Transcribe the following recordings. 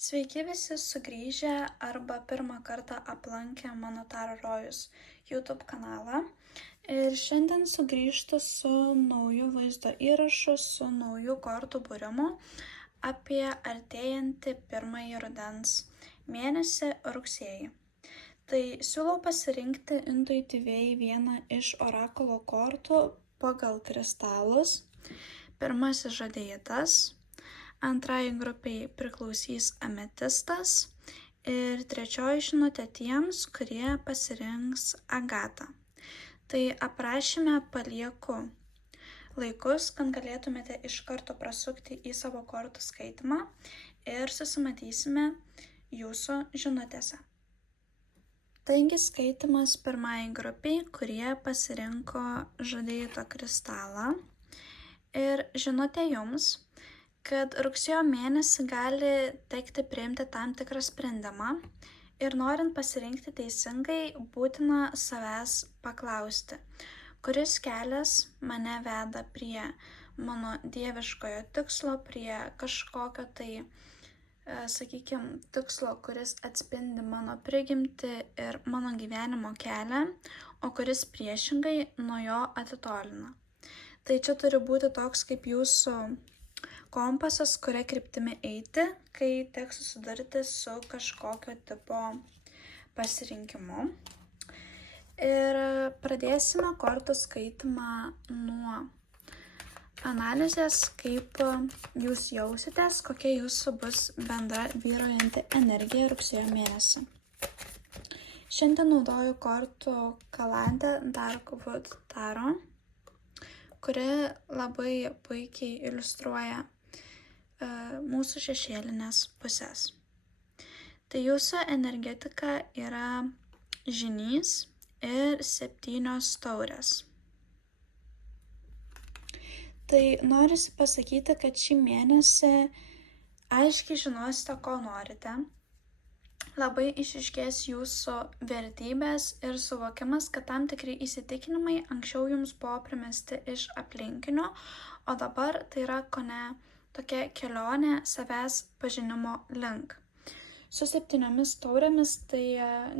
Sveiki visi sugrįžę arba pirmą kartą aplankę mano Taro Rojus YouTube kanalą. Ir šiandien sugrįžtu su nauju vaizdo įrašu, su nauju kortų būrimu apie artėjantį pirmąjį rudens mėnesį rugsėjį. Tai siūlau pasirinkti intuityviai vieną iš orakulo kortų pagal kristalus. Pirmasis žadėjitas. Antrai grupiai priklausys ametistas ir trečioji žinutė tiems, kurie pasirinks agatą. Tai aprašyme palieku laikus, kad galėtumėte iš karto prasukti į savo kortų skaitymą ir susimatysime jūsų žinutėse. Taigi skaitimas pirmai grupiai, kurie pasirinko žadėjito kristalą, ir žinutė jums, kad rugsėjo mėnesį gali tekti priimti tam tikrą sprendimą ir norint pasirinkti teisingai, būtina savęs paklausti, kuris kelias mane veda prie mano dieviškojo tikslo, prie kažkokio tikslo, kuris atspindi mano prigimtį ir mano gyvenimo kelią, o kuris priešingai nuo jo atitolina. Tai čia turi būti toks kaip jūsų kompasas, kuria kryptimi eiti, kai teks susidurti su kažkokio tipo pasirinkimu. Ir pradėsime kortų skaitimą nuo analizės, kaip jūs jausitės, kokia jūsų bus bendra vyraujanti energija rugsėjo mėnesį. Šiandien naudoju kortų kalandę Darkwood Taro, kuri labai puikiai iliustruoja mūsų šešėlinės pusės. Tai jūsų energetika yra žynys ir 7 taurės. Tai norisi pasakyti, kad šį mėnesį aiškiai žinosite, ko norite. Labai išryškės jūsų vertybės ir suvokimas, kad tam tikri įsitikinimai anksčiau jums buvo primesti iš aplinkinių, o dabar tai yra kone tokia kelionė savęs pažinimo link. Su 7 taurėmis tai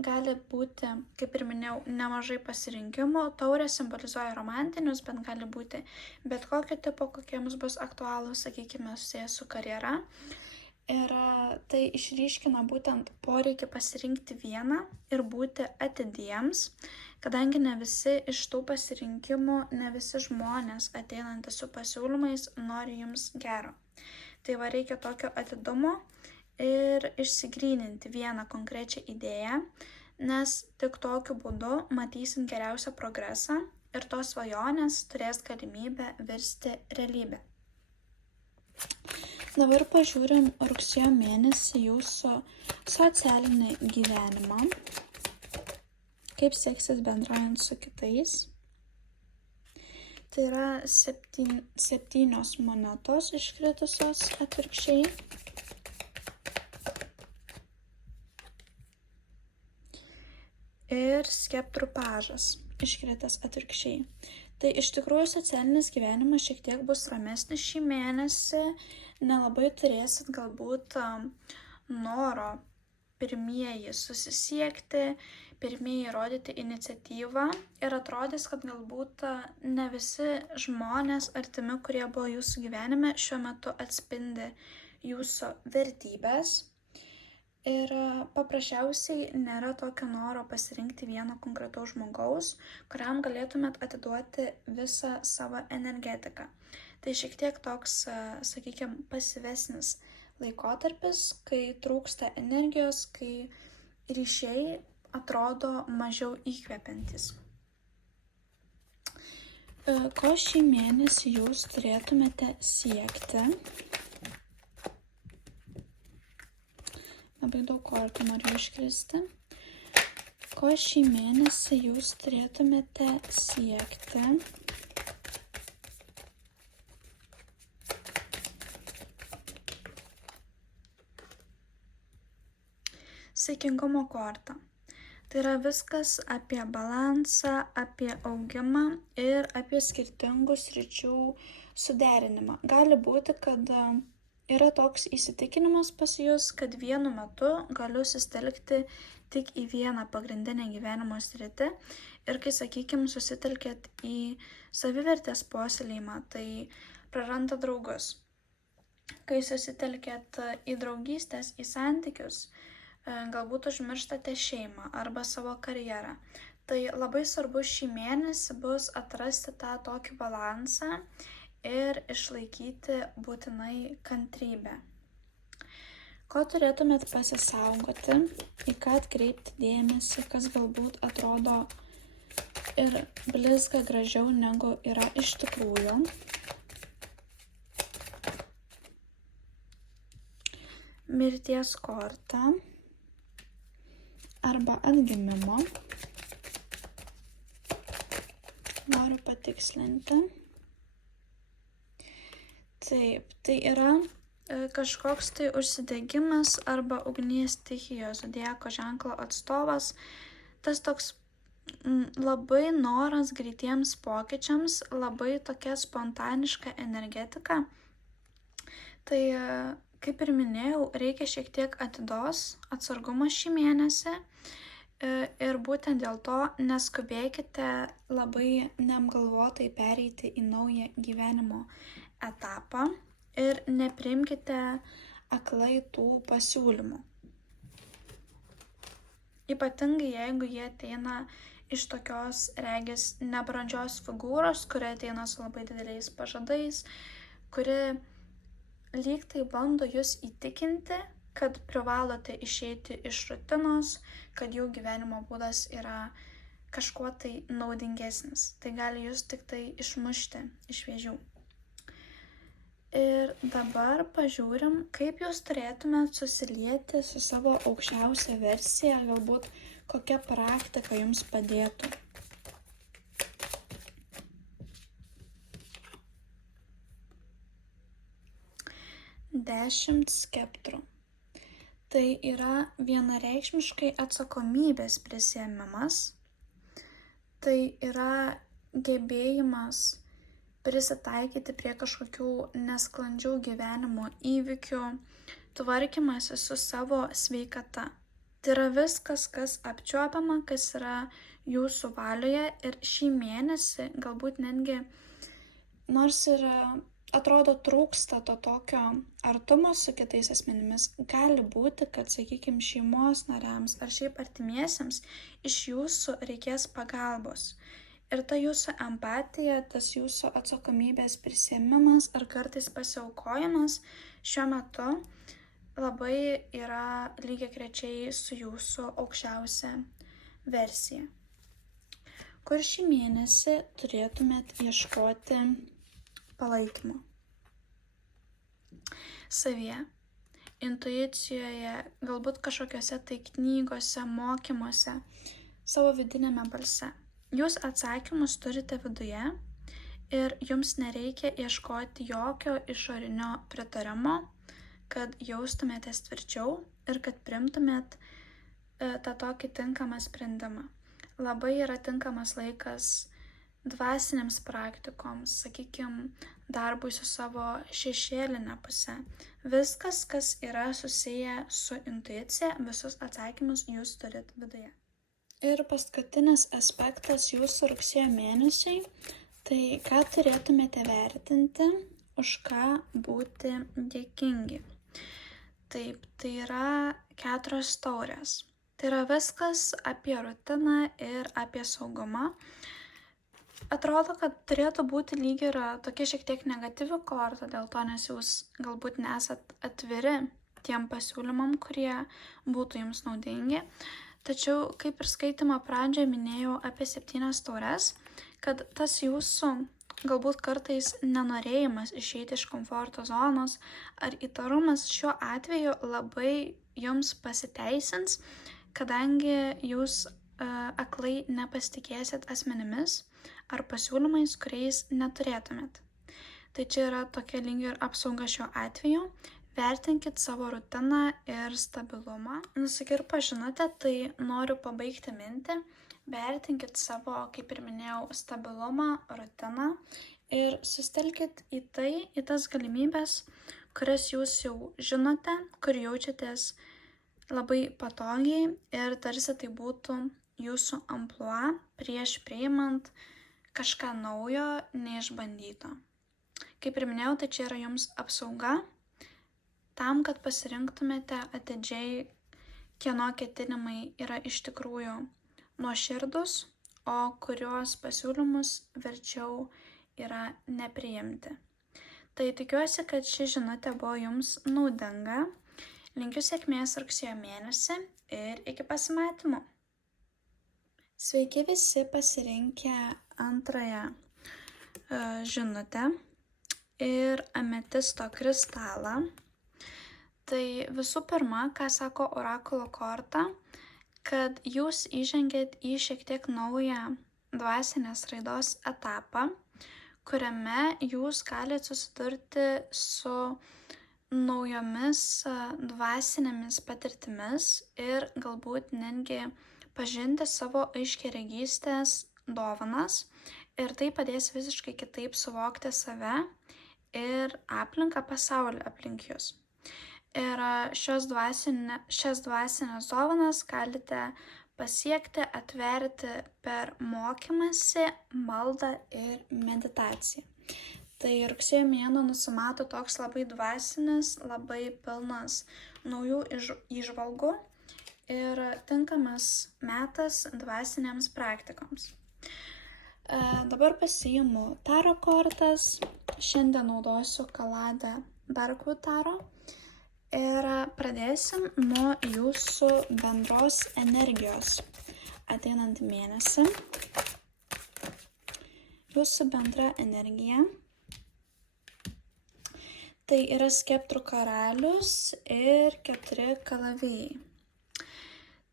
gali būti, kaip ir minėjau, nemažai pasirinkimų. Taurė simbolizuoja romantinius, bet gali būti bet kokio tipo, kokie jums bus aktualūs, sakykime, susiję su karjera. Ir tai išryškina būtent poreikį pasirinkti vieną ir būti atidiems, kadangi ne visi iš tų pasirinkimų, ne visi žmonės ateinantys su pasiūlymais nori jums gero. Tai va reikia tokio atidumo ir išsigryninti vieną konkrečią idėją, nes tik tokiu būdu matysim geriausią progresą ir tos svajonės turės galimybę virsti realybę. Dabar pažiūrim rugsėjo mėnesį jūsų socialinį gyvenimą, kaip seksis bendraujant su kitais. Tai yra 7 monetos iškritusios atvirkščiai. Ir skeptrų pažas iškritęs atvirkščiai. Tai iš tikrųjų socialinis gyvenimas šiek tiek bus ramesnis šį mėnesį, nelabai turėsit galbūt noro pirmieji susisiekti, pirmieji rodyti iniciatyvą ir atrodys, kad galbūt ne visi žmonės artimi, kurie buvo jūsų gyvenime, šiuo metu atspindi jūsų vertybės. Ir paprasčiausiai nėra tokio noro pasirinkti vieno konkretaus žmogaus, kuriam galėtumėt atiduoti visą savo energetiką. Tai šiek tiek toks, sakykime, pasyvesnis laikotarpis, kai trūksta energijos, kai ryšiai atrodo mažiau įkvepiantys. Ko šį mėnesį jūs turėtumėte siekti? Labai daug kortų noriu iškristi. Ko šį mėnesį jūs turėtumėte siekti? Saikingumo korta. Tai yra viskas apie balansą, apie augimą ir apie skirtingų sričių suderinimą. Gali būti, kad yra toks įsitikinimas pas jūs, kad vienu metu galiu susitelkti tik į vieną pagrindinę gyvenimo sritį ir kai, sakykime, susitelkėt į savivertės puoselėjimą, tai praranda draugus. Kai susitelkėt į draugystės, į santykius, galbūt užmirštate šeimą arba savo karjerą. Tai labai svarbu šį mėnesį bus atrasti tą tokį balansą ir išlaikyti būtinai kantrybę. Ko turėtumėt pasisaugoti, į ką atkreipti dėmesį, kas galbūt atrodo ir blizga gražiau negu yra iš tikrųjų. Mirties korta arba atgimimo. Noriu patikslinti. Taip, tai yra kažkoks tai užsidegimas arba ugnies stichijos zodiako ženklo atstovas. Tas toks labai noras greitiems pokyčiams, labai tokia spontaniška energetika. Tai, kaip ir minėjau, reikia šiek tiek atidos, atsargumo šį mėnesį. Ir būtent dėl to neskubėkite labai neapgalvotai pereiti į naują gyvenimo etapą ir nepriimkite aklai tų pasiūlymų. Ypatingai jeigu jie ateina iš tokios, regis, nebrandžios figūros, kuri ateina su labai dideliais pažadais, kuri lyg tai bando jūs įtikinti, kad privalote išeiti iš rutinos, kad jų gyvenimo būdas yra kažkuo tai naudingesnis. Tai gali jūs tik tai išmušti iš vėžių. Ir dabar pažiūrim, kaip jūs turėtumėt susilieti su savo aukščiausia versija, galbūt kokia praktika jums padėtų. Dešimt skeptrų. Tai yra vienareikšmiškai atsakomybės prisiėmimas, tai yra gebėjimas prisitaikyti prie kažkokių nesklandžių gyvenimo įvykių, tvarkymasi su savo sveikata. Tai yra viskas, kas apčiuopiama, kas yra jūsų valioje ir šį mėnesį galbūt netgi, nors ir atrodo trūksta to tokio artumo su kitais asmenimis, gali būti, kad, sakykime, šeimos nariams ar šiaip artimiesiems iš jūsų reikės pagalbos. Ir ta jūsų empatija, tas jūsų atsakomybės prisiėmimas ar kartais pasiaukojimas šiuo metu labai yra lygiagrečiai su jūsų aukščiausia versija. Kur šį mėnesį turėtumėt ieškoti palaikymo? Savyje, intuicijoje, galbūt kažkokiose tai knygose, mokymuose, savo vidinėme balse. Jūs atsakymus turite viduje ir jums nereikia ieškoti jokio išorinio pritarimo, kad jaustumėtės tvirčiau ir kad priimtumėt tą tokį tinkamą sprendimą. Labai yra tinkamas laikas dvasinėms praktikoms, sakykime, darbui su savo šešėlinė puse. Viskas, kas yra susiję su intuicija, visus atsakymus jūs turit viduje. Ir paskutinis aspektas jūsų rugsėjo mėnesiai, tai ką turėtumėte vertinti, už ką būti dėkingi. Taip, tai yra 4 taurės. Tai yra viskas apie rutiną ir apie saugumą. Atrodo, kad turėtų būti lyg ir tokia šiek tiek negatyvi korta dėl to, nes jūs galbūt nesat atviri tiem pasiūlymam, kurie būtų jums naudingi. Tačiau, kaip ir skaitimo pradžioje minėjau apie 7 taures, kad tas jūsų galbūt kartais nenorėjimas išeiti iš komforto zonos ar įtarumas šiuo atveju labai jums pasiteisins, kadangi jūs aklai nepasitikėsit asmenimis ar pasiūlymais, kuriais neturėtumėt. Tai čia yra tokia lyg ir apsauga šiuo atveju. Vertinkit savo rutiną ir stabilumą. Ir pažinote, tai noriu pabaigti mintį. Vertinkit savo, kaip ir minėjau, stabilumą, rutiną ir sustelkit į tai, į tas galimybės, kurias jūs jau žinote, kur jaučiatės labai patogiai ir tarsi tai būtų jūsų amplua prieš priimant kažką naujo, neišbandyto. Kaip ir minėjau, tai čia yra jums apsauga tam, kad pasirinktumėte atidžiai, kieno ketinimai yra iš tikrųjų nuoširdus, o kuriuos pasiūlymus verčiau yra nepriimti. Tai tikiuosi, kad ši žinutė buvo jums naudinga. Linkiu sėkmės rugsėjo mėnesį ir iki pasimatymų. Sveiki visi pasirinkę antrąją žinutę ir ametisto kristalą. Tai visų pirma, ką sako orakulo korta, kad jūs įžengėt į šiek tiek naują dvasinės raidos etapą, kuriame jūs galite susidurti su naujomis dvasinėmis patirtimis ir galbūt netgi pažinti savo aiškiaregystės dovanas ir tai padės visiškai kitaip suvokti save ir aplinką, pasaulį aplink jūs. Ir šias dvasinės dovanas galite pasiekti, atverti per mokymąsi, maldą ir meditaciją. Tai rugsėjo mėnuo nusimato toks labai dvasinis, labai pilnas naujų įžvalgų ir tinkamas metas dvasinėms praktikoms. Dabar pasiimu taro kortas, šiandien naudosiu Kaladę Darkwood taro. Ir pradėsim nuo jūsų bendros energijos ateinantį mėnesį. Jūsų bendra energija. Tai yra skeptrų karalius ir 4 kalavijai.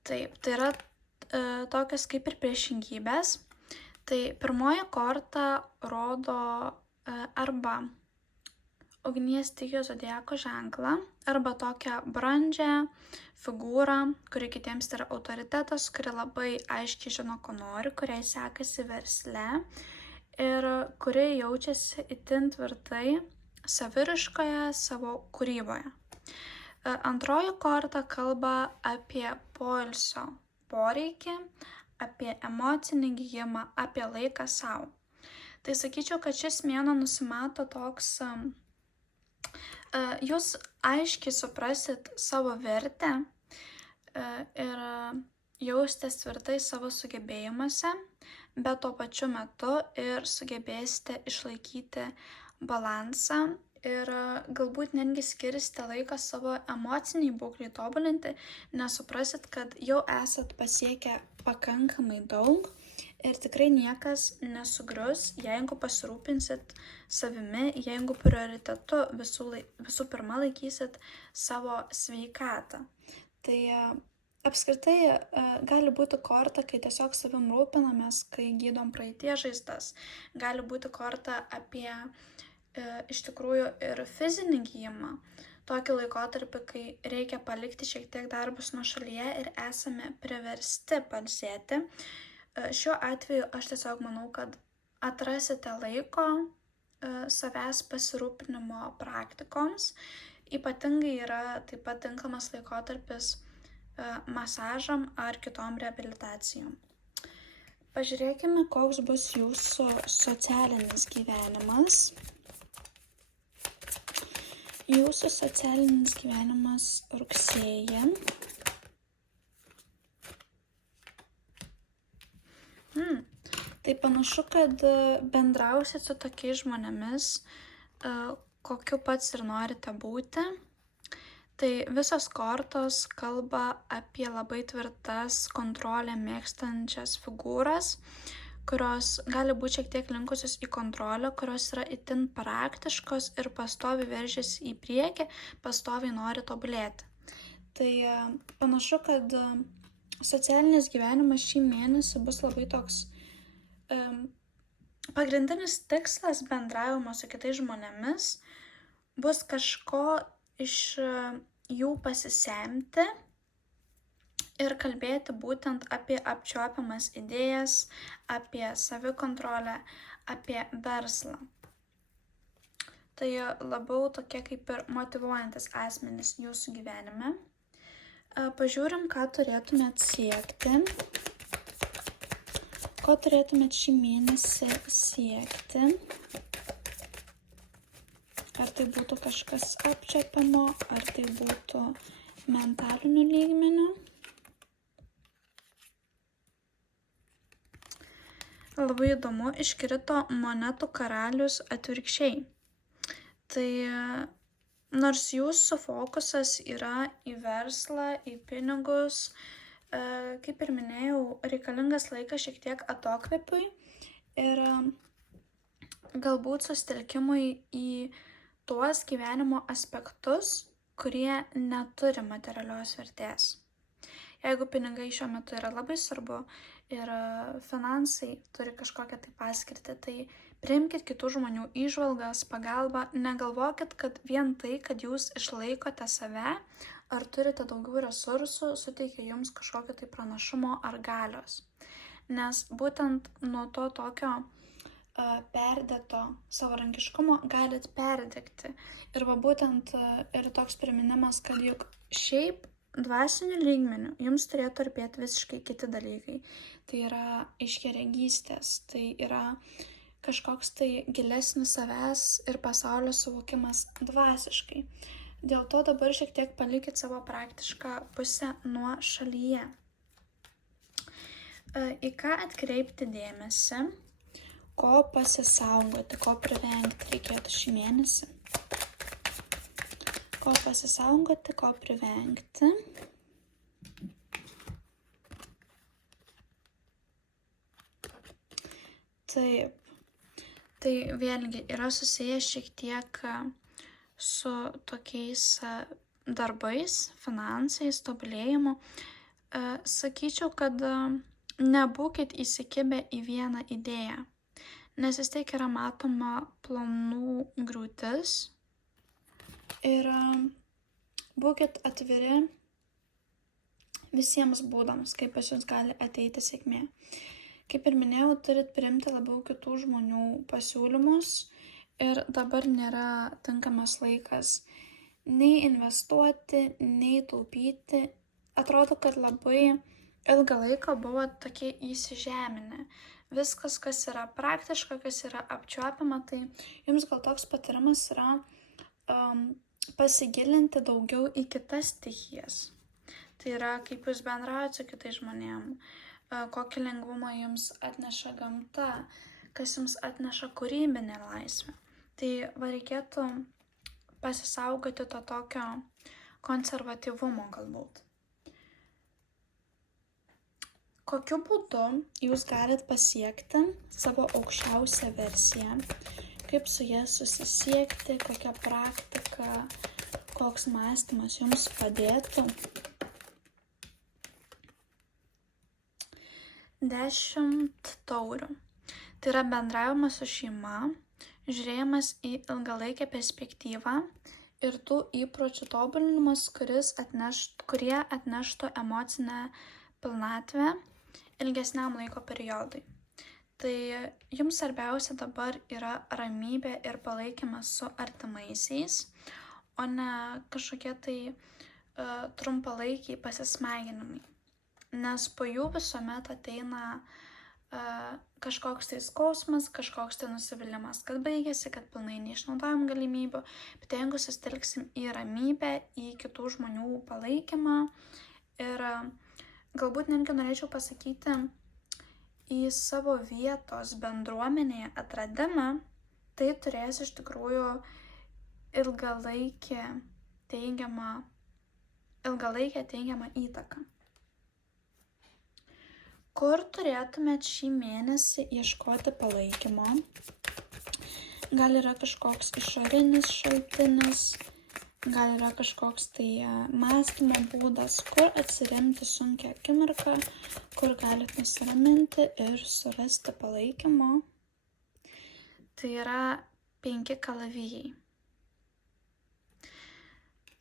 Taip, tai yra tokios kaip ir priešingybės. Tai pirmoji korta rodo arba ugnies stichijos zodiako ženklą, arba tokią brandžią figūrą, kuri kitiems yra autoritetas, kuri labai aiškiai žino, ko nori, kuriai sekasi versle ir kuri jaučiasi itin tvirtai saviriškoje savo kūryboje. Antroji korta kalba apie poilsio poreikį, apie emocinį gijimą, apie laiką savo. Tai sakyčiau, kad šis mėnuo nusimato toks jūs aiškiai suprasit savo vertę ir jaustės tvirtai savo sugebėjimuose, bet tuo pačiu metu ir sugebėsite išlaikyti balansą ir galbūt netgi skirsite laiką savo emociniai būklei tobulinti, nes suprasit, kad jau esat pasiekę pakankamai daug ir tikrai niekas nesugrius, jeigu pasirūpinsit savimi, jeigu prioritetu visų pirma laikysit savo sveikatą. Tai apskritai gali būti korta, kai tiesiog savim rūpinamės, kai gydom praeities žaizdas. Gali būti korta apie iš tikrųjų ir fizinį gijimą. Tokį laikotarpį, kai reikia palikti šiek tiek darbus nuošalyje ir esame priversti pailsėti. Šiuo atveju aš tiesiog manau, kad atrasite laiko savęs pasirūpinimo praktikoms. Ypatingai yra taip pat tinkamas laikotarpis masažam ar kitom reabilitacijom. Pažiūrėkime, koks bus jūsų socialinis gyvenimas. Jūsų socialinis gyvenimas rugsėjį. Tai panašu, kad bendrausit su tokiais žmonėmis, kokiu pats ir norite būti. Tai visos kortos kalba apie labai tvirtas kontrolę mėgstančias figūras, kurios gali būti šiek tiek linkusios į kontrolę, kurios yra itin praktiškos ir pastoviai veržiasi į priekį, pastoviai nori tobulėti. Tai panašu, kad socialinis gyvenimas šį mėnesį bus labai toks pagrindinis tikslas bendravimo su kitais žmonėmis bus kažko iš jų pasisemti ir kalbėti būtent apie apčiuopiamas idėjas, apie savikontrolę, apie verslą. tai labiau tokie kaip ir motyvuojantis asmenys jūsų gyvenime. Pažiūrim, ką turėtumėt siekti. Ko turėtumėt šį mėnesį siekti? Ar tai būtų kažkas apčiuopiamo, ar tai būtų mentaliniu lygmeniu? Labai įdomu, iškrito monetų karalius atvirkščiai. Tai nors jūsų fokusas yra į verslą, į pinigus, kaip ir minėjau, reikalingas laikas šiek tiek atokvėpiui ir galbūt susitelkimui į tuos gyvenimo aspektus, kurie neturi materialios vertės. Jeigu pinigai šiuo metu yra labai svarbu ir finansai turi kažkokią tai paskirtį, tai priimkit kitų žmonių įžvalgas, pagalbą, negalvokit, kad vien tai, kad jūs išlaikote save, ar turite daugiau resursų, suteikia jums kažkokio tai pranašumo ar galios. Nes būtent nuo to tokio perdėto savarankiškumo galit perdegti. Ir va būtent ir toks priminimas, kad juk šiaip dvasiniu lygmeniu jums turėtų arpėti visiškai kiti dalykai. Tai yra aiškiaregystės, tai yra kažkoks tai gilesnis savęs ir pasaulio suvokimas dvasiškai. Dėl to dabar šiek tiek palikit savo praktišką pusę nuo šalyje. Į ką atkreipti dėmesį, ko pasisaugoti, ko privengti reikėtų šį mėnesį. Ko pasisaugoti, ko privengti. Taip. Tai vėlgi yra susijęs šiek tiek su tokiais darbais, finansais, tobulėjimu. Sakyčiau, kad nebūkit įsikibę į vieną idėją, nes vis tiek yra matoma planų griūtis ir būkit atviri visiems būdams, kaip pas jums gali ateiti sėkmė. Kaip ir minėjau, turit priimti labiau kitų žmonių pasiūlymus ir dabar nėra tinkamas laikas nei investuoti, nei taupyti. Atrodo, kad labai ilgą laiką buvo tokie įsižeminę. Viskas, kas yra praktiška, kas yra apčiuopiama, tai jums gal toks patarimas yra pasigilinti daugiau į kitas stichijas. Tai yra, kaip jūs bendraujate su kitais žmonėm, kokį lengvumą jums atneša gamta, kas jums atneša kūrybinę laisvę. Tai va reikėtų pasisaugoti to tokio konservatyvumo galbūt. Kokiu būdu jūs galit pasiekti savo aukščiausią versiją, kaip su ja susisiekti, kokia praktika, koks mąstymas jums padėtų. 10 taurių. Tai yra bendravimas su šeima, žiūrėjimas į ilgalaikę perspektyvą ir tų įpročių tobulinimas, kurie atneštų emocinę pilnatvę ilgesniam laiko periodui. Tai jums svarbiausia dabar yra ramybė ir palaikymas su artimaisiais, o ne kažkokie tai trumpalaikiai pasismaiginimai. Nes po jų visuomet ateina kažkoks tai skausmas, kažkoks tai nusivylimas, kad baigėsi, kad pilnai neišnaudojam galimybių, bet jeigu susitelksim į ramybę, į kitų žmonių palaikymą ir galbūt netgi norėčiau pasakyti į savo vietos bendruomenėje atradimą, tai turės iš tikrųjų ilgalaikę teigiamą įtaką. Kur turėtumėt šį mėnesį ieškoti palaikymo? Gal yra kažkoks išorinis šaltinis, gal yra kažkoks tai mąstymo būdas, kur atsiremti sunkią akimirką, kur galit nusiraminti ir surasti palaikymo. Tai yra 5 kalavijai.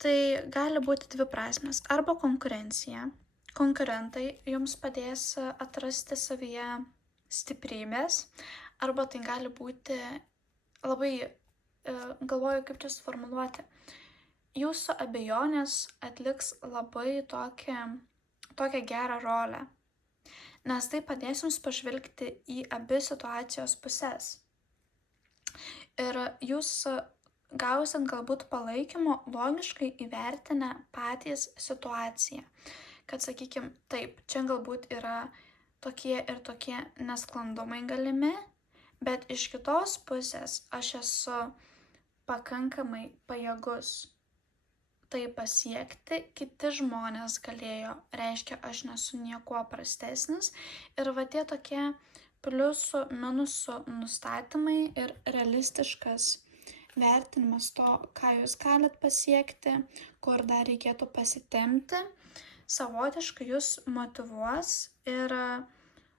Tai gali būti dvi prasmės, arba konkurencija. Konkurentai jums padės atrasti savyje stiprybės, arba tai gali būti labai galvoju, kaip čia suformuluoti. Jūsų abejonės atliks labai tokią gerą rolę, nes tai padės jums pažvelgti į abi situacijos puses. Ir jūs gausit galbūt palaikymo logiškai įvertinę patys situaciją. Kad, sakykime, taip, čia galbūt yra tokie ir tokie nesklandumai galimi, bet iš kitos pusės aš esu pakankamai pajėgus tai pasiekti, kiti žmonės galėjo, reiškia, aš nesu niekuo prastesnis. Ir va tie tokie pliusų, minusų nustatymai ir realistiškas vertinimas to, ką jūs galit pasiekti, kur dar reikėtų pasitempti, savotiškai jūs motyvuos ir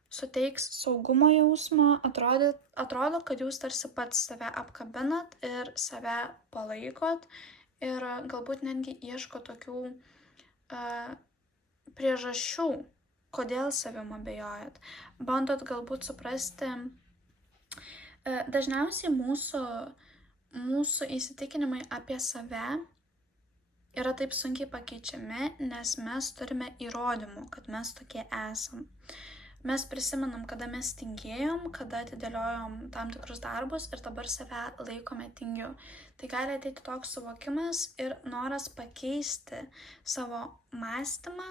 suteiks saugumo jausmą, atrodo, kad jūs tarsi pats save apkabinat ir save palaikot ir galbūt netgi ieško tokių priežasčių, kodėl savim abejojat. Bandot galbūt suprasti, dažniausiai mūsų įsitikinimai apie save yra taip sunkiai pakeičiami, nes mes turime įrodymų, kad mes tokie esam. Mes prisimenam, kada mes tingėjom, kada atidėliojom tam tikrus darbus ir dabar save laikome tingiu. Tai gali ateiti toks suvokimas ir noras pakeisti savo mąstymą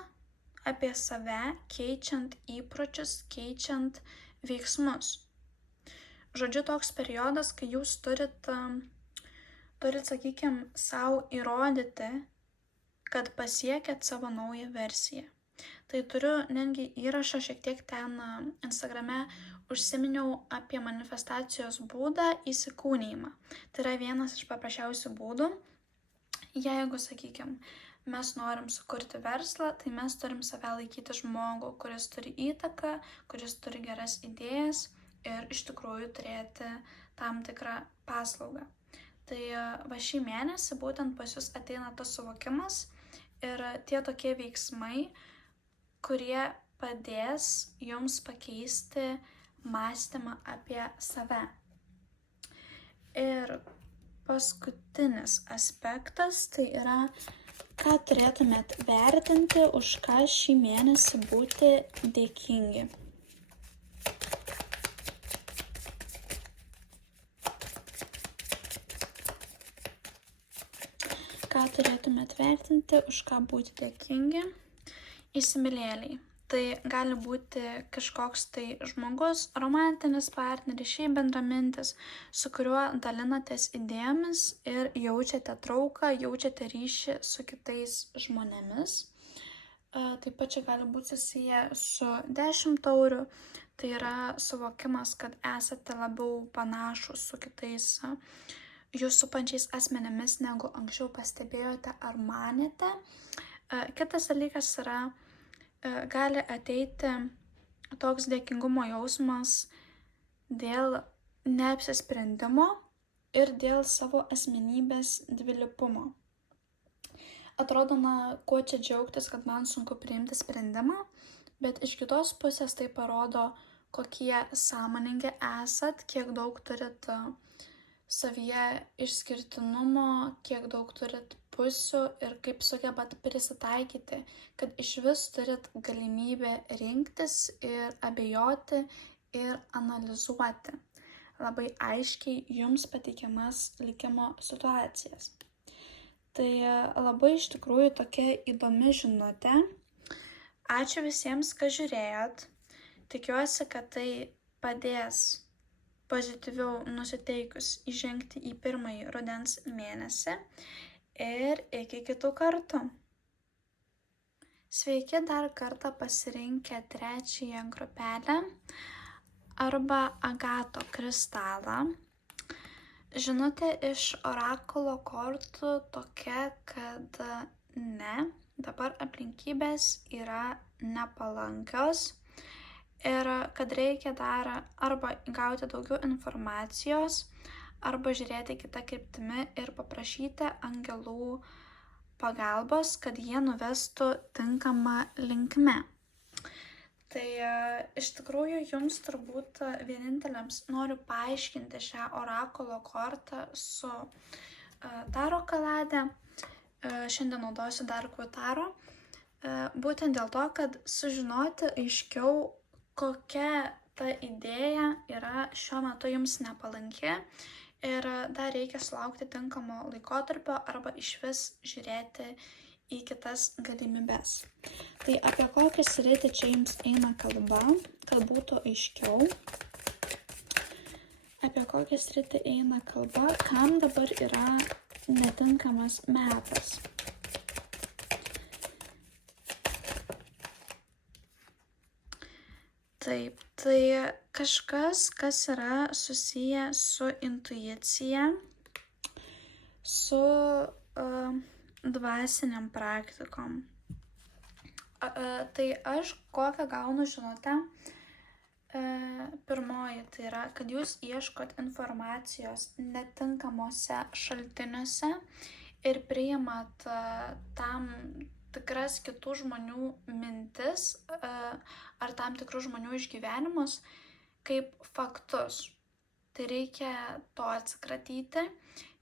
apie save, keičiant įpročius, keičiant veiksmus. Žodžiu, toks periodas, kai jūs turit, sakykime, savo įrodyti, kad pasiekėt savo naują versiją. Tai turiu netgi įrašą šiek tiek ten Instagrame užsiminiau apie manifestacijos būdą įsikūnijimą. Tai yra vienas iš paprasčiausių būdų. Jeigu, sakykime, mes norim sukurti verslą, tai mes turim save laikyti žmogų, kuris turi įtaką, kuris turi geras idėjas ir iš tikrųjų turėti tam tikrą paslaugą. Tai va šį mėnesį būtent pas jūs ateina tas suvokimas ir tie tokie veiksmai, kurie padės jums pakeisti mąstymą apie save. Ir paskutinis aspektas tai yra, ką turėtumėt vertinti, už ką šį mėnesį būti dėkingi. Ką turėtumėt vertinti, už ką būti dėkingi? Įsimylėliai. Tai gali būti kažkoks tai žmogus, romantinis partneris, šiaip bendramintis, su kuriuo dalinatės idėjomis ir jaučiate trauką, jaučiate ryšį su kitais žmonėmis. Taip pat čia gali būti susiję su 10 taurių, tai yra suvokimas, kad esate labiau panašus su kitais jūs supančiais asmenėmis, negu anksčiau pastebėjote ar manėte. Kitas dalykas yra, gali ateiti toks dėkingumo jausmas dėl neapsisprendimo ir dėl savo asmenybės dvilypumo. Atrodo, kuo čia džiaugtis, kad man sunku priimti sprendimą, bet iš kitos pusės tai parodo, kokie sąmoningi esat, kiek daug turit savyje išskirtinumo, kiek daug turit pusių ir kaip sugebat prisitaikyti, kad iš vis turit galimybę rinktis ir abejoti ir analizuoti labai aiškiai jums pateikiamas likimo situacijas. Tai labai iš tikrųjų tokia įdomi žinutė. Ačiū visiems, kas žiūrėjot. Tikiuosi, kad tai padės pozityviau nusiteikus įžengti į pirmąjį rudens mėnesį. Ir iki kitų kartų. Sveiki dar kartą pasirinkę trečiąją grupelę arba agato kristalą. Žinutė iš orakulo kortų tokia, kad ne, dabar aplinkybės yra nepalankios ir kad reikia dar arba gauti daugiau informacijos, arba žiūrėti kitą kryptimi ir paprašyti angelų pagalbos, kad jie nuvestų tinkamą linkme. Tai iš tikrųjų jums turbūt vieninteliams noriu paaiškinti šią orakulo kortą su taro kalade. Šiandien naudosiu Dark Taro. Būtent dėl to, kad sužinoti aiškiau, kokia ta idėja yra šiuo metu jums nepalanki ir dar reikia sulaukti tinkamo laikotarpio arba išvis žiūrėti į kitas galimybes. Tai apie kokią sritį čia jums eina kalba, kad būtų aiškiau. Apie kokią sritį eina kalba, kam dabar yra netinkamas metas. Taip, tai kažkas, kas yra susiję su intuicija, su dvasiniam praktikom. Tai aš kokią gaunu žinutę, pirmoji tai yra, kad jūs ieškot informacijos netinkamuose šaltiniuose ir priimat tam tikras kitų žmonių mintis ar tam tikrų žmonių išgyvenimus kaip faktus. Tai reikia to atsikratyti.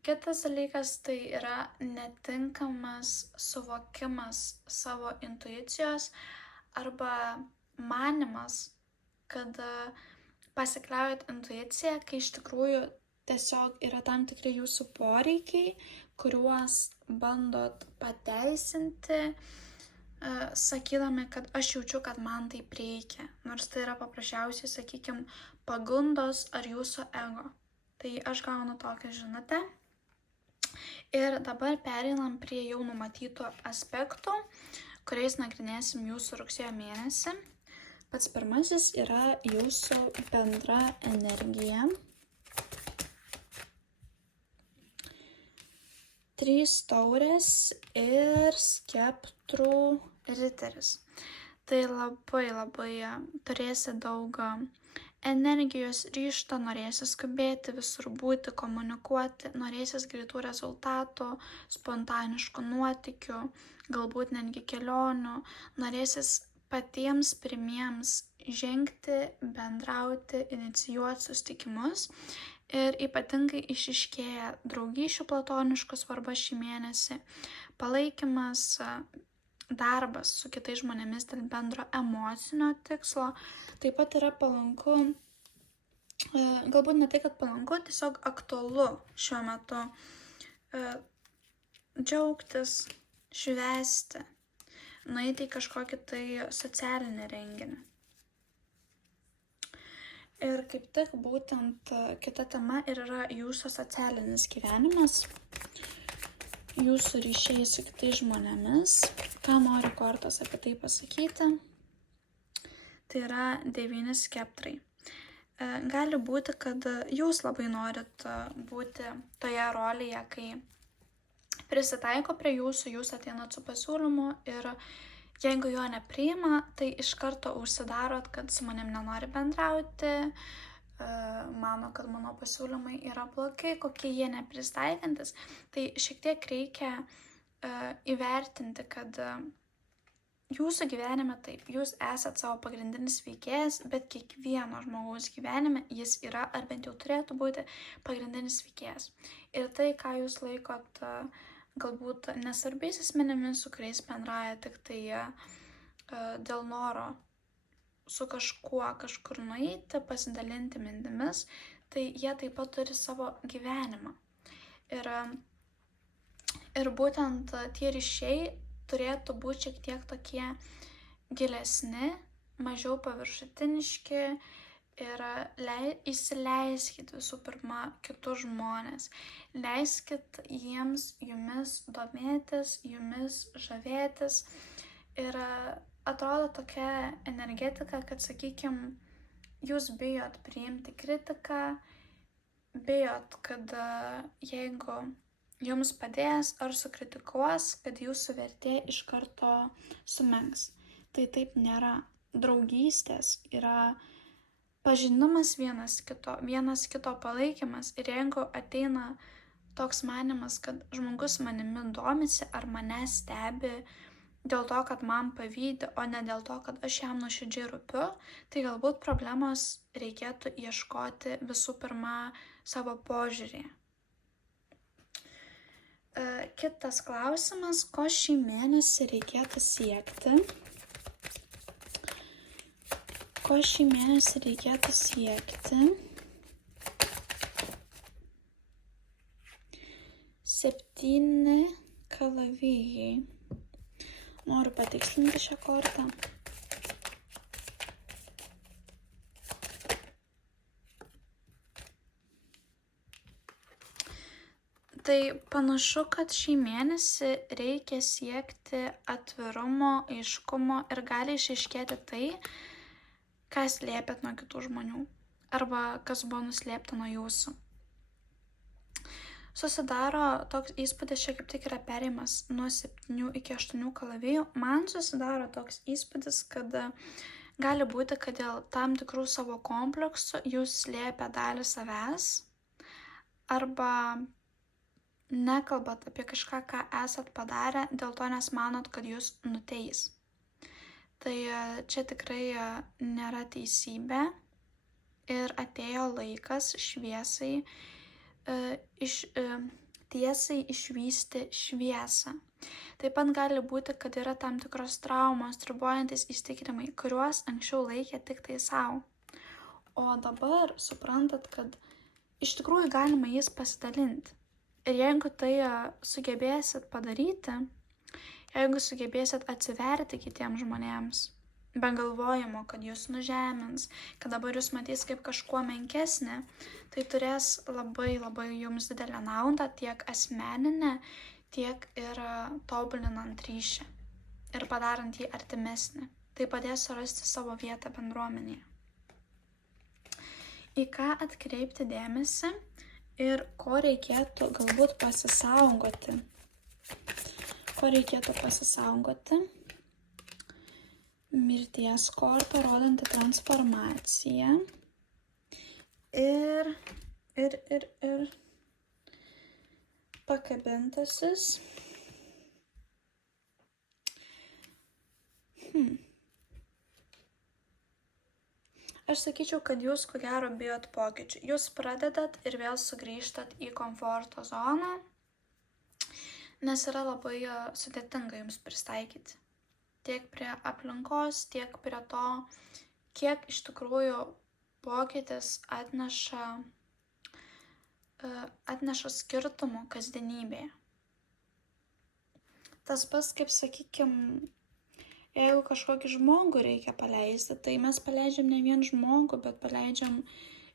Kitas dalykas tai yra netinkamas suvokimas savo intuicijos arba manimas, kad pasikliaujat intuiciją, kai iš tikrųjų tiesiog yra tam tikri jūsų poreikiai, kuriuos bandot pateisinti, sakydami, kad aš jaučiu, kad man taip reikia. Nors tai yra paprasčiausiai, sakykime, pagundos ar jūsų ego. Tai aš gaunu tokią žinutę. Ir dabar pereinam prie jau numatytų aspektų, kuriais nagrinėsim jūsų rugsėjo mėnesį. Pats pirmasis yra jūsų bendra energija. 3 taurės ir skeptrų riteris. Tai labai turėsi daug energijos, ryžto, norėsi skubėti, visur būti, komunikuoti, norėsis greitų rezultatų, spontaniškų nuotykių, galbūt netgi kelionių, norėsis patiems pirmiems žengti, bendrauti, inicijuoti susitikimus ir ypatingai išiškėja draugysčių platoniškų svarba šį mėnesį, palaikymas, darbas su kitais žmonėmis dėl bendro emocinio tikslo. Taip pat yra palanku, galbūt ne tai, kad palanku, tiesiog aktualu šiuo metu džiaugtis, švęsti, nueiti į kažkokį tai socialinį renginį. Ir kaip tik būtent kita tema ir yra jūsų socialinis gyvenimas, jūsų ryšiai su kitais žmonėmis. Ką nori kortos apie tai pasakyti? Tai yra 9 skeptrai. Gali būti, kad jūs labai norit būti toje rolėje, kai prisitaiko prie jūsų, jūs ateinat su pasiūlymu ir jeigu jo nepriima, tai iš karto užsidarot, kad su manim nenori bendrauti, mano, kad mano pasiūlymai yra blogi, kokie jie nepristaikantis. Tai šiek tiek reikia įvertinti, kad jūsų gyvenime taip, jūs esat savo pagrindinis veikėjas, bet kiekvieno žmogaus gyvenime jis yra, ar bent jau turėtų būti, pagrindinis veikėjas. Ir tai, ką jūs laikot galbūt nesvarbiais asmenimis, su kuriais bendrauja tik tai dėl noro su kažkuo kažkur nueiti, pasidalinti mintimis, tai jie taip pat turi savo gyvenimą. Ir būtent tie ryšiai turėtų būti šiek tiek tokie gilesni, mažiau paviršutiniški ir įsileiskit visų pirma kitus žmonės. Leiskit jiems jumis domėtis, jumis žavėtis. Ir atrodo tokia energetika, kad, sakykime, jūs bijot priimti kritiką, bijot, kad jeigu jums padės ar sukritikuos, kad jūsų vertė iš karto sumenks. Tai taip nėra. Draugystės yra pažinimas vienas kito palaikymas. Ir jeigu ateina toks manimas, kad žmogus manimi domisi ar mane stebi dėl to, kad man pavydi, o ne dėl to, kad aš jam nuoširdžiai rūpiu, tai galbūt problemos reikėtų ieškoti visų pirma savo požiūrį. Kitas klausimas, ko šį mėnesį reikėtų siekti? Ko šį mėnesį reikėtų siekti? 7 kalavijai. Noriu patikslinti šią kortą. Tai panašu, kad šį mėnesį reikia siekti atvirumo, aiškumo ir gali išaiškėti tai, ką slėpėt nuo kitų žmonių arba kas buvo nuslėpta nuo jūsų. Susidaro toks įspūdis, čia kaip tik yra perėjimas nuo 7 iki 8 kalavijų. Man susidaro toks įspūdis, kad gali būti, kad dėl tam tikrų savo kompleksų jūs slėpia dalį savęs arba nekalbat apie kažką, ką esat padarę, dėl to nes manot, kad jūs nuteis. Tai čia tikrai nėra teisybė ir atėjo laikas šviesai, tiesai išvysti šviesą. Taip pat gali būti, kad yra tam tikros traumos, ribojantis įsitikinimai, kuriuos anksčiau laikė tik tai savo. O dabar suprantat, kad iš tikrųjų galima jais pasidalinti. Ir jeigu tai sugebėsit padaryti, jeigu sugebėsit atsiverti kitiems žmonėms, be galvojimo, kad jūs nužemins, kad dabar jūs matys kaip kažkuo menkesnė, tai turės labai labai jums didelę naudą tiek asmeninę, tiek ir tobulinant ryšį ir padarant jį artimesnį. Tai padės surasti savo vietą bendruomenėje. Į ką atkreipti dėmesį ir ko reikėtų galbūt pasisaugoti. Ko reikėtų pasisaugoti? Mirties korta, rodanti transformaciją. Ir pakabintasis. Aš sakyčiau, kad jūs ko gero bijot pokyčių. Jūs pradedat ir vėl sugrįžtat į komforto zoną, nes yra labai sudėtinga jums pristaikyti. Tiek prie aplinkos, tiek prie to, kiek iš tikrųjų pokytis atneša skirtumų kasdienybėje. Tas pats, kaip sakykime, jeigu kažkokį žmogų reikia paleisti, tai mes paleidžiam ne vien žmogų, bet paleidžiam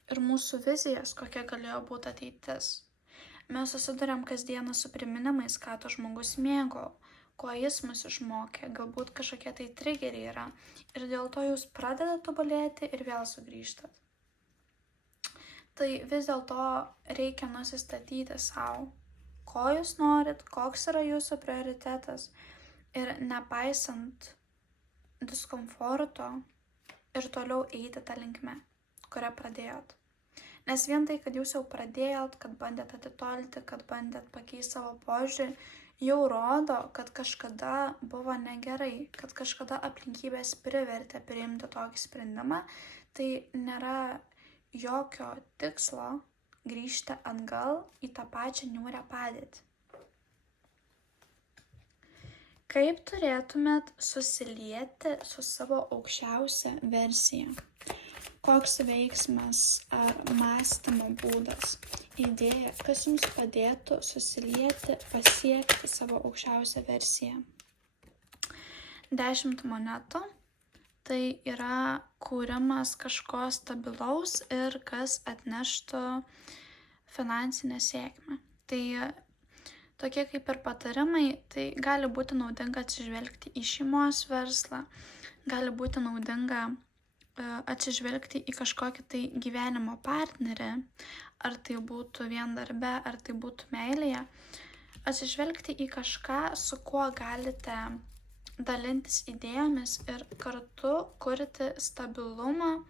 ir mūsų vizijas, kokia galėjo būti ateitis. Mes susiduriam kasdieną su priminimais, ką to žmogus mėgo, ko jis mus išmokė, galbūt kažkokie tai trigeriai yra. Ir dėl to jūs pradedat tobulėti ir vėl sugrįžtat. Tai vis dėlto reikia nusistatyti savo, ko jūs norit, koks yra jūsų prioritetas ir nepaisant diskomforto ir toliau eiti tą linkmę, kurią pradėjot. Nes vien tai, kad jūs jau pradėjot, kad bandėt atitolti, kad bandėt pakeisti savo požiūrį, jau rodo, kad kažkada buvo negerai, kad kažkada aplinkybės privertė priimti tokį sprendimą, tai nėra jokio tikslo grįžti atgal į tą pačią niūrią padėtį. Kaip turėtumėt susilieti su savo aukščiausia versija? Koks veiksmas ar mąstymo būdas, idėja, kas jums padėtų susilieti, pasiekti savo aukščiausią versiją? 10 monetų. Tai yra kūrimas kažko stabilaus ir kas atneštų finansinę sėkmę. Tai tokie kaip ir patarimai, tai gali būti naudinga atsižvelgti į šeimos verslą, gali būti naudinga atsižvelgti į kažkokį tai gyvenimo partnerį, ar tai būtų vien darbe, ar tai būtų meilėje, atsižvelgti į kažką, su kuo galite dalintis idėjomis ir kartu kurti stabilumą,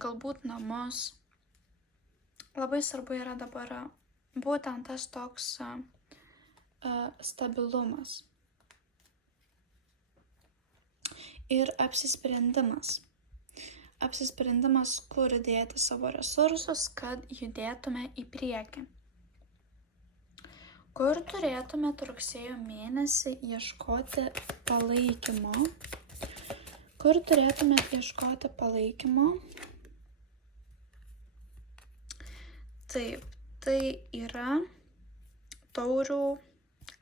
galbūt namus. Labai svarbu yra dabar būtent tas toks stabilumas. ir apsisprendimas. Apsisprendimas, kur dėti savo resursus, kad judėtume į priekį. Kur turėtumėte rugsėjo mėnesį ieškoti palaikymo? Kur turėtumėte ieškoti palaikymo? Taip, tai yra taurių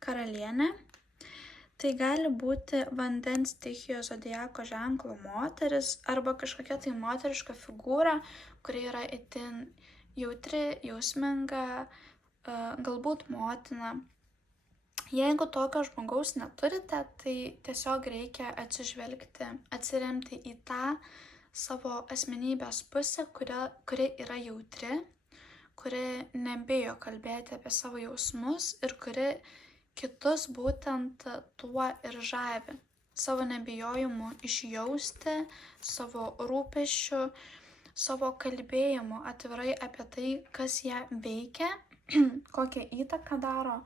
karalienė. Tai gali būti vandens stichijos zodiako ženklo moteris arba kažkokia tai moteriška figūra, kuri yra itin jautri, jausminga, galbūt motina. Jeigu tokio žmogaus neturite, tai tiesiog reikia atsiremti į tą savo asmenybės pusę, kuri yra jautri, kuri nebijo kalbėti apie savo jausmus ir kuri kitus būtent tuo ir žavi. Savo nebijojimu išjausti, savo rūpesčiu, savo kalbėjimu atvirai apie tai, kas ją veikia, kokią įtaką daro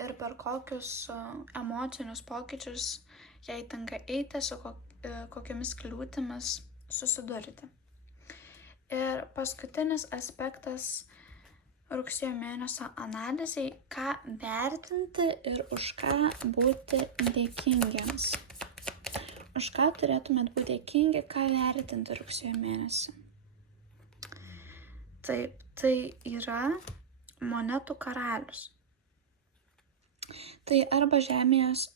ir per kokius emocinius pokyčius jai tenka eiti, su kokiamis kliūtimis susidurti. Ir paskutinis aspektas rugsėjo mėnesio analizai, ką vertinti ir už ką būti dėkingiems. Už ką turėtumėt būti dėkingi, ką vertinti rugsėjo mėnesį. Taip, tai yra monetų karalius. Tai arba žemės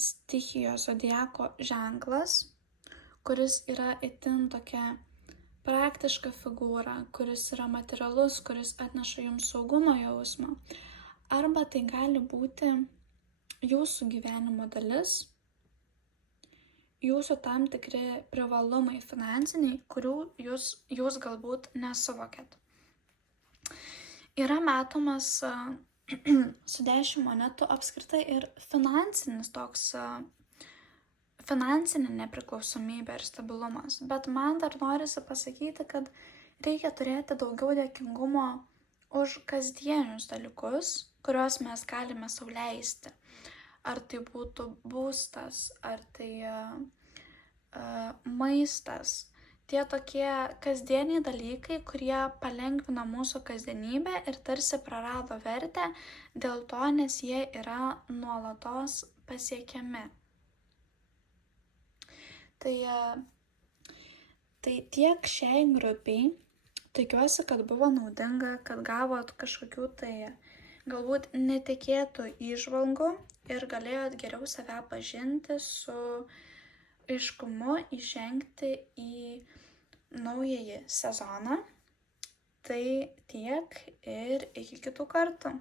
stichijos zodiako ženklas, kuris yra itin tokia praktiška figūra, kuris yra materialus, kuris atneša jums saugumo jausmą. Arba tai gali būti jūsų gyvenimo dalis, jūsų tam tikri privalumai finansiniai, kurių jūs galbūt nesuvokėt. Yra matomas su 10 monetų apskritai ir finansinė nepriklausomybė ir stabilumas, bet man dar norisi pasakyti, kad reikia turėti daugiau dėkingumo už kasdienius dalykus, kuriuos mes galime sau leisti. Ar tai būtų būstas, ar tai maistas. Tie tokie kasdieniai dalykai, kurie palengvina mūsų kasdienybę ir tarsi prarado vertę dėl to, nes jie yra nuolatos pasiekiami. Tai tiek šiai grupiai. Tikiuosi, kad buvo naudinga, kad gavot kažkokių tai galbūt netikėtų įžvalgų ir galėjot geriau save pažinti, su aiškumu įžengti į naująjį sezoną. Tai tiek ir iki kitų kartų.